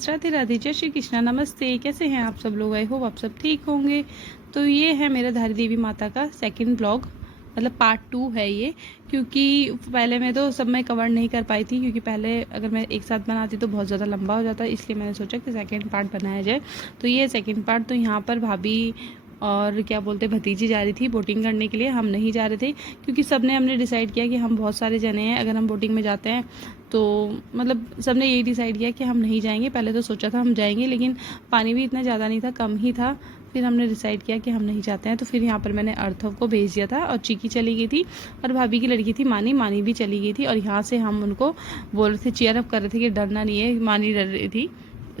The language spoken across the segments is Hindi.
गाइस, राधे राधे, जय श्री कृष्णा, नमस्ते। कैसे हैं आप सब लोग? आई होप आप सब ठीक होंगे। तो ये है मेरा धारी देवी माता का सेकंड ब्लॉग, मतलब पार्ट 2 है ये। क्योंकि पहले मैं तो सब मैं कवर नहीं कर पाई थी, क्योंकि पहले अगर मैं एक साथ बनाती तो बहुत ज़्यादा लंबा हो जाता, इसलिए मैंने सोचा कि सेकंड पार्ट बनाया जाए। तो ये सेकंड पार्ट। तो यहाँ पर भाभी और क्या बोलते भतीजी जा रही थी बोटिंग करने के लिए, हम नहीं जा रहे थे क्योंकि हमने डिसाइड किया कि हम बहुत सारे जने हैं, अगर हम बोटिंग में जाते हैं तो मतलब सबने यही डिसाइड किया कि हम नहीं जाएंगे। पहले तो सोचा था हम जाएंगे, लेकिन पानी भी इतना ज़्यादा नहीं था, कम ही था। फिर हमने डिसाइड किया कि हम नहीं जाते हैं। तो फिर यहाँ पर मैंने अर्थव को भेज दिया था और चीकी चली गई थी, और भाभी की लड़की थी मानी भी चली गई थी। और यहाँ से हम उनको बोल रहे थे, चीयर अप कर रहे थे कि डरना नहीं है। मानी डर रही थी,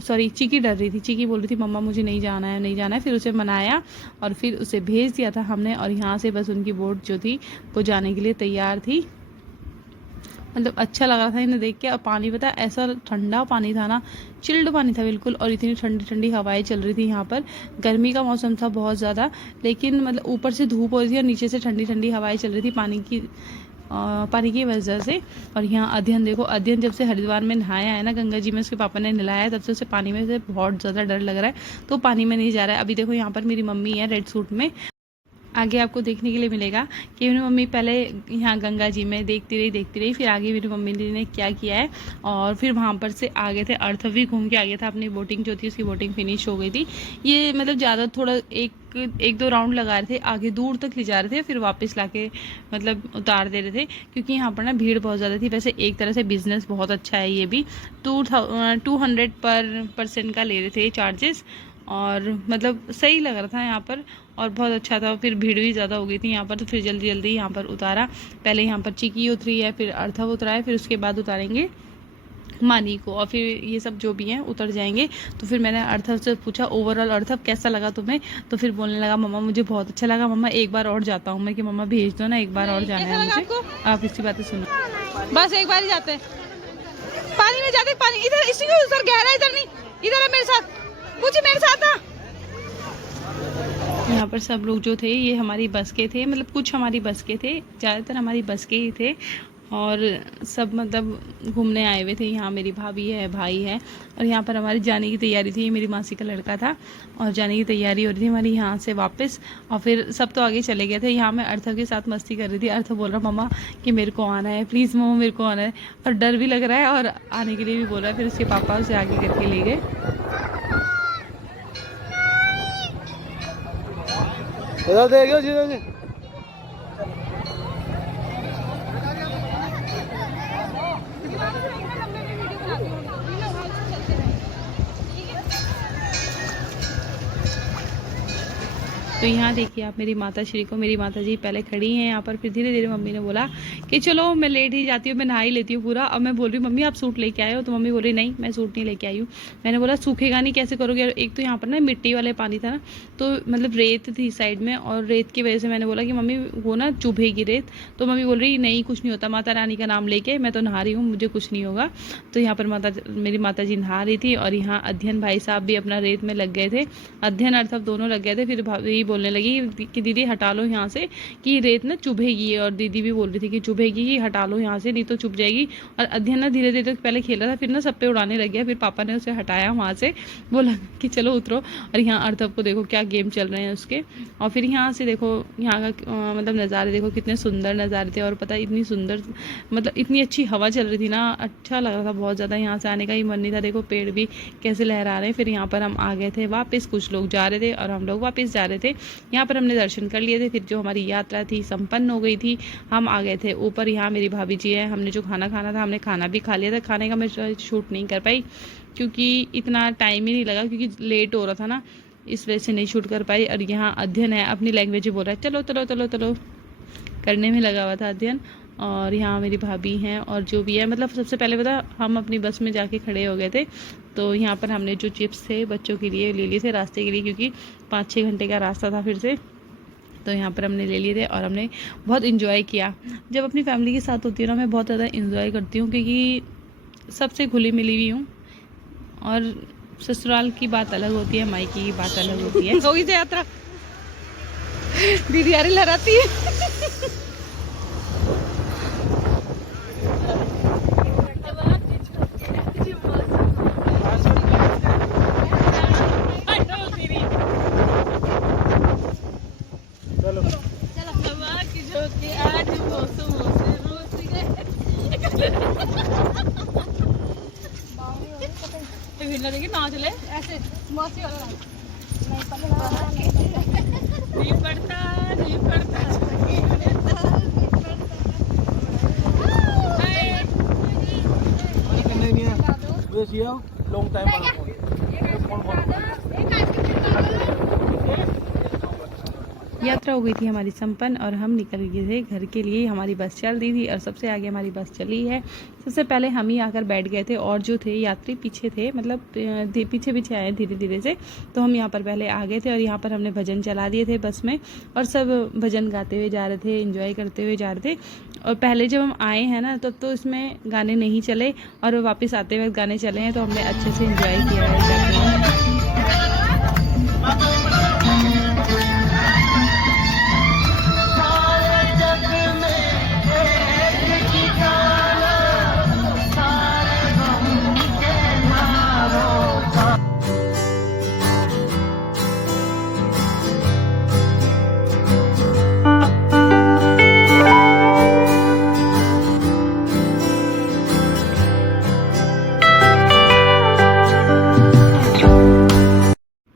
सॉरी चीकी डर रही थी। चीकी बोल रही थी मम्मा मुझे नहीं जाना है, नहीं जाना है। फिर उसे मनाया और फिर उसे भेज दिया था हमने। और यहाँ से बस उनकी बोट जो थी वो जाने के लिए तैयार थी। मतलब अच्छा लग रहा था इन्हें देख के। और पानी पता ऐसा ठंडा पानी था ना, चिल्ड पानी था बिल्कुल। और इतनी ठंडी ठंडी हवाएं चल रही थी। यहाँ पर गर्मी का मौसम था बहुत ज़्यादा, लेकिन मतलब ऊपर से धूप हो रही थी और नीचे से ठंडी ठंडी हवाएं चल रही थी पानी की वजह से। और यहाँ अध्ययन देखो, अध्ययन जब से हरिद्वार में नहाया है ना, गंगा जी में उसके पापा ने नहलाया है, तब से उसे पानी में से बहुत ज़्यादा डर लग रहा है, तो पानी में नहीं जा रहा है। अभी देखो यहाँ पर मेरी मम्मी है रेड सूट में। आगे आपको देखने के लिए मिलेगा कि मेरी मम्मी पहले यहाँ गंगा जी में देखती रही। फिर आगे मेरी मम्मी ने क्या किया है, और फिर वहाँ पर से आगे थे अर्थव भी घूम के आ गया था। अपनी बोटिंग जो थी उसकी बोटिंग फिनिश हो गई थी। ये मतलब ज़्यादा थोड़ा एक दो राउंड लगा रहे थे, आगे दूर तक ले जा रहे थे, फिर वापस लाके मतलब उतार दे रहे थे, क्योंकि यहाँ पर ना भीड़ बहुत ज़्यादा थी। वैसे एक तरह से बिजनेस बहुत अच्छा है ये भी। 200 पर पर्सन का ले रहे थे चार्जेस, और मतलब सही लग रहा था यहाँ पर, और बहुत अच्छा था। फिर भीड़ भी ज़्यादा हो गई थी यहाँ पर, तो फिर जल्दी जल्दी यहाँ पर उतारा। पहले यहाँ पर चीकी उतरी है, फिर अर्थव उतरा है, फिर उसके बाद उतारेंगे मानी को, और फिर ये सब जो भी हैं उतर जाएंगे। तो फिर मैंने अर्थव से पूछा ओवरऑल अर्थव कैसा लगा तुम्हें? तो फिर बोलने लगा मम्मा मुझे बहुत अच्छा लगा, मम्मा एक बार और जाता हूँ मैं, कि मम्मा भेज दो ना, एक बार और जाना है मुझे। आप इसकी बातें सुनो, बस एक बार ही जाते हैं पानी में, जाते पानी इधर, इसी को उधर गहरा, इधर नहीं, इधर है मेरे साथ, कुछ मेरे साथ था। यहाँ पर सब लोग जो थे ये हमारी बस के थे, मतलब कुछ हमारी बस के थे, ज़्यादातर हमारी बस के ही थे। और सब मतलब घूमने आए हुए थे। यहाँ मेरी भाभी है, भाई है, और यहाँ पर हमारी जाने की तैयारी थी। ये मेरी मासी का लड़का था, और जाने की तैयारी हो रही थी हमारी यहाँ से वापस। और फिर सब तो आगे चले गए थे। यहाँ मैं अर्थव के साथ मस्ती कर रही थी। अर्थव बोल रहा मम्मा कि मेरे को आना है, प्लीज़ मम्मा मेरे को आना है, और डर भी लग रहा है और आने के लिए भी बोल रहा है। फिर उसके पापा उसे आगे करके ले गए। तो यहाँ देखिए आप मेरी माता श्री को, मेरी माता जी पहले खड़ी हैं यहाँ पर। फिर धीरे धीरे मम्मी ने बोला कि चलो मैं लेट ही जाती हूँ, मैं नहा ही लेती हूँ पूरा। अब मैं बोल रही हूँ मम्मी आप सूट लेके आए हो? तो मम्मी बोल रही नहीं मैं सूट नहीं लेके आई हूँ। मैंने बोला सूखेगा नहीं, कैसे करोगे? एक तो यहाँ पर ना मिट्टी वाले पानी था ना, तो मतलब रेत थी साइड में, और रेत की वजह से मैंने बोला कि मम्मी वो ना चुभेगी रेत। तो मम्मी बोल रही नहीं कुछ नहीं होता, माता रानी का नाम लेके मैं तो नहा रही हूँ, मुझे कुछ नहीं होगा। तो यहाँ पर मेरी माता जी नहा रही थी, और यहाँ अध्ययन भाई साहब भी अपना रेत में लग गए थे। अध्ययन अर्थव दोनों लग गए थे। फिर भाभी बोलने लगी कि दीदी हटा लो यहाँ से, कि रेत ना चुभेगी। और दीदी भी बोल रही थी कि चुभेगी, कि हटा लो यहाँ से नहीं तो चुभ जाएगी। और अध्ययन ना धीरे धीरे पहले खेला था, फिर ना सब पे उड़ाने लग गया। फिर पापा ने उसे हटाया वहाँ से, बोला कि चलो उतरो। और यहाँ अर्थव को देखो क्या गेम चल रहे हैं उसके। और फिर यहाँ से देखो यहाँ का मतलब नज़ारे देखो, कितने सुंदर नज़ारे थे। और पता इतनी सुंदर मतलब इतनी अच्छी हवा चल रही थी ना, अच्छा लग रहा था बहुत ज़्यादा। यहाँ से आने का ही मन नहीं था। देखो पेड़ भी कैसे लहरा रहे हैं। फिर यहाँ पर हम आ गए थे वापस, कुछ लोग जा रहे थे और हम लोग वापस जा रहे थे। यहाँ पर हमने दर्शन कर लिए थे। फिर जो हमारी यात्रा थी संपन्न हो गई थी, हम आ गए थे ऊपर। यहाँ मेरी भाभी जी है, हमने जो खाना खाना था हमने खाना भी खा लिया था। खाने का मैं शूट नहीं कर पाई क्योंकि इतना टाइम ही नहीं लगा, क्योंकि लेट हो रहा था ना, इस वजह से नहीं शूट कर पाई। और यहाँ अध्ययन है, अपनी लैंग्वेज बोल रहा है चलो चलो चलो चलो करने में लगा हुआ था अध्ययन। और यहाँ मेरी भाभी हैं, और जो भी है मतलब सबसे पहले पता हम अपनी बस में जाके खड़े हो गए थे। तो यहाँ पर हमने जो चिप्स थे बच्चों के लिए ले लिए थे रास्ते के लिए, क्योंकि 5-6 घंटे का रास्ता था फिर से। तो यहाँ पर हमने ले लिए थे और हमने बहुत इन्जॉय किया। जब अपनी फैमिली के साथ होती हूँ ना, मैं बहुत ज़्यादा इन्जॉय करती हूँ, क्योंकि सबसे घुली मिली हुई हूँ। और ससुराल की बात अलग होती है, मायके की बात अलग होती है। हो गई थी यात्रा, दीदी यारी लहराती है। नाच ले ऐसे मौसी वाला नहीं पड़ता long time यात्रा हो गई थी हमारी संपन्न और हम निकल गए थे घर के लिए। हमारी बस चल रही थी और सबसे आगे हमारी बस चली है। सबसे पहले हम ही आकर बैठ गए थे और जो थे यात्री पीछे थे, मतलब पीछे पीछे आए धीरे धीरे से। तो हम यहाँ पर पहले आ गए थे और यहाँ पर हमने भजन चला दिए थे बस में और सब भजन गाते हुए जा रहे थे, एंजॉय करते हुए जा रहे थे। और पहले जब हम आए हैं ना तब तो इसमें गाने नहीं चले और वापस आते वक्त गाने चले हैं, तो हमने अच्छे से एंजॉय किया है जाते हुए।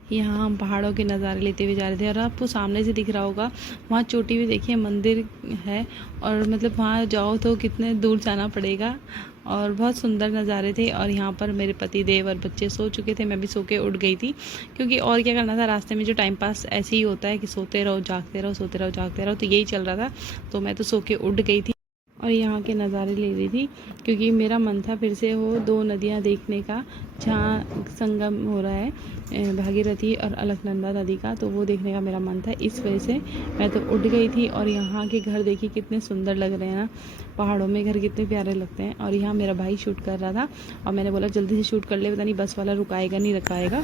यहाँ हम पहाड़ों के नज़ारे लेते हुए जा रहे थे और आपको सामने से दिख रहा होगा वहाँ चोटी पे देखिए मंदिर है और मतलब वहाँ जाओ तो कितने दूर जाना पड़ेगा और बहुत सुंदर नज़ारे थे। और यहाँ पर मेरे पति देव और बच्चे सो चुके थे, मैं भी सो के उठ गई थी क्योंकि और क्या करना था, रास्ते में जो टाइम पास ऐसे ही होता है कि सोते रहो जागते रहो, सोते रहो जागते रहो, तो यही चल रहा था। तो मैं तो सो के उठ गई थी और यहाँ के नज़ारे ले रही थी क्योंकि मेरा मन था फिर से वो 2 नदियाँ देखने का जहाँ संगम हो रहा है भागीरथी और अलकनंदा नदी का, तो वो देखने का मेरा मन था। इस वजह से मैं तो उठ गई थी। और यहाँ के घर देखिए कितने सुंदर लग रहे हैं ना, पहाड़ों में घर कितने प्यारे लगते हैं। और यहाँ मेरा भाई शूट कर रहा था और मैंने बोला जल्दी से शूट कर ले, पता नहीं बस वाला रुकाएगा नहीं रुकाएगा।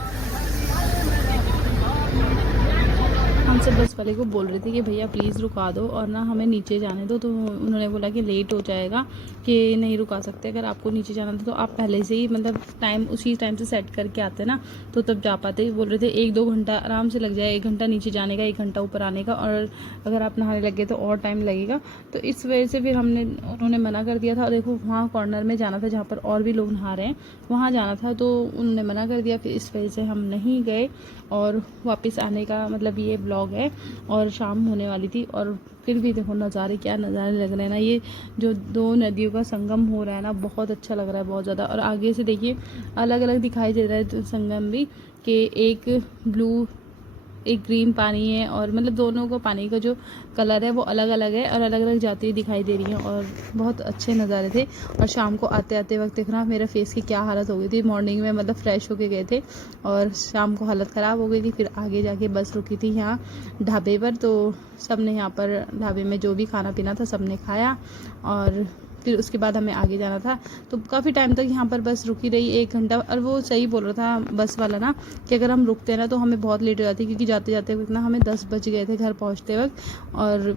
हमसे बस वाले को बोल रहे थे कि भैया प्लीज़ रुका दो और ना हमें नीचे जाने दो, तो उन्होंने बोला कि लेट हो जाएगा कि नहीं रुका सकते, अगर आपको नीचे जाना था तो आप पहले से ही मतलब उसी टाइम से सेट करके आते ना तो तब जा पाते। बोल रहे थे 1-2 घंटा आराम से लग जाए, 1 घंटा नीचे जाने का, 1 घंटा ऊपर आने का, और अगर आप नहाने लग गए तो और टाइम लगेगा। तो इस वजह से फिर उन्होंने मना कर दिया था। देखो वहाँ कॉर्नर में जाना था जहाँ पर और भी लोग नहा रहे हैं, वहाँ जाना था, तो उन्होंने मना कर दिया। फिर इस वजह से हम नहीं गए और वापस आने का मतलब ये ब्लॉग है। और शाम होने वाली थी और फिर भी देखो नज़ारे, क्या नज़ारे लग रहे हैं ना, ये जो 2 नदियों का संगम हो रहा है ना, बहुत अच्छा लग रहा है, बहुत ज़्यादा। और आगे से देखिए अलग अलग दिखाई दे रहा है तो संगम भी, कि एक ब्लू एक ग्रीन पानी है और मतलब दोनों का पानी का जो कलर है वो अलग अलग है और अलग अलग जाती हुई दिखाई दे रही हैं और बहुत अच्छे नज़ारे थे। और शाम को आते आते वक्त देखना मेरा फेस की क्या हालत हो गई थी। मॉर्निंग में मतलब फ्रेश होके गए थे और शाम को हालत ख़राब हो गई थी। फिर आगे जाके बस रुकी थी यहाँ ढाबे पर, तो सब ने यहाँ पर ढाबे में जो भी खाना पीना था सब ने खाया और फिर उसके बाद हमें आगे जाना था। तो काफ़ी टाइम तक यहाँ पर बस रुकी रही, 1 घंटा। और वो सही बोल रहा था बस वाला ना कि अगर हम रुकते हैं ना तो हमें बहुत लेट हो जाती है, क्योंकि जाते जाते वक्त ना हमें 10 बज गए थे घर पहुँचते वक्त। और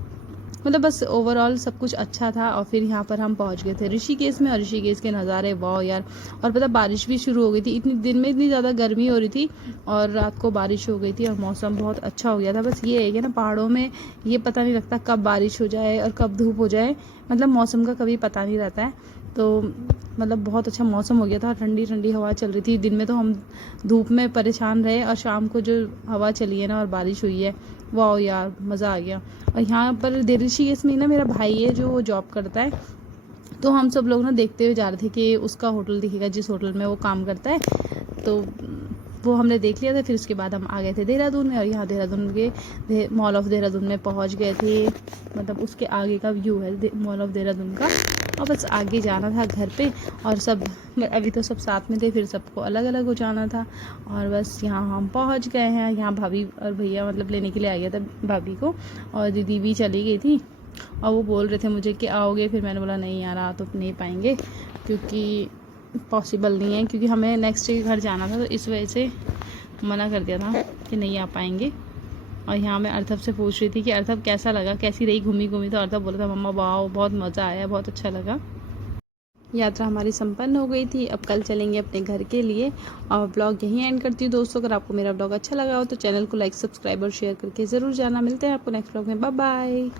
मतलब बस ओवरऑल सब कुछ अच्छा था। और फिर यहाँ पर हम पहुँच गए थे ऋषिकेश में और ऋषिकेश के नज़ारे वाह यार। और पता बारिश भी शुरू हो गई थी, इतनी दिन में इतनी ज़्यादा गर्मी हो रही थी और रात को बारिश हो गई थी और मौसम बहुत अच्छा हो गया था। बस ये है कि ना पहाड़ों में ये पता नहीं लगता कब बारिश हो जाए और कब धूप हो जाए, मतलब मौसम का कभी पता नहीं रहता है। तो मतलब बहुत अच्छा मौसम हो गया था, ठंडी ठंडी हवा चल रही थी। दिन में तो हम धूप में परेशान रहे और शाम को जो हवा चली है ना और बारिश हुई है, वाह यार मज़ा आ गया। और यहाँ पर ऋषिकेश में ना मेरा भाई है जो जॉब करता है, तो हम सब लोग ना देखते हुए जा रहे थे कि उसका होटल दिखेगा जिस होटल में वो काम करता है, तो वो हमने देख लिया था। फिर उसके बाद हम आ गए थे देहरादून में और यहाँ देहरादून के मॉल ऑफ देहरादून में पहुँच गए थे। मतलब उसके आगे का व्यू है मॉल ऑफ देहरादून का, और बस आगे जाना था घर पे। और सब अभी तो सब साथ में थे, फिर सबको अलग अलग हो जाना था। और बस यहाँ हम पहुँच गए हैं। यहाँ भाभी और भैया मतलब लेने के लिए आ गया था भाभी को, और दीदी भी चली गई थी और वो बोल रहे थे मुझे कि आओगे। फिर मैंने बोला नहीं यार आ तो नहीं पाएंगे क्योंकि पॉसिबल नहीं है, क्योंकि हमें नेक्स्ट डे घर जाना था, तो इस वजह से मना कर दिया था कि नहीं आ पाएंगे। और यहाँ मैं अर्थव से पूछ रही थी कि अर्थव कैसा लगा, कैसी रही घूमी घूमी, तो अर्थव बोला था मम्मा वाह बहुत मज़ा आया, बहुत अच्छा लगा। यात्रा हमारी संपन्न हो गई थी। अब कल चलेंगे अपने घर के लिए और ब्लॉग यहीं एंड करती हूँ दोस्तों। अगर आपको मेरा ब्लॉग अच्छा लगा हो तो चैनल को लाइक, सब्सक्राइब और शेयर करके ज़रूर जाना। मिलते हैं आपको नेक्स्ट ब्लॉग में, बाय बाय।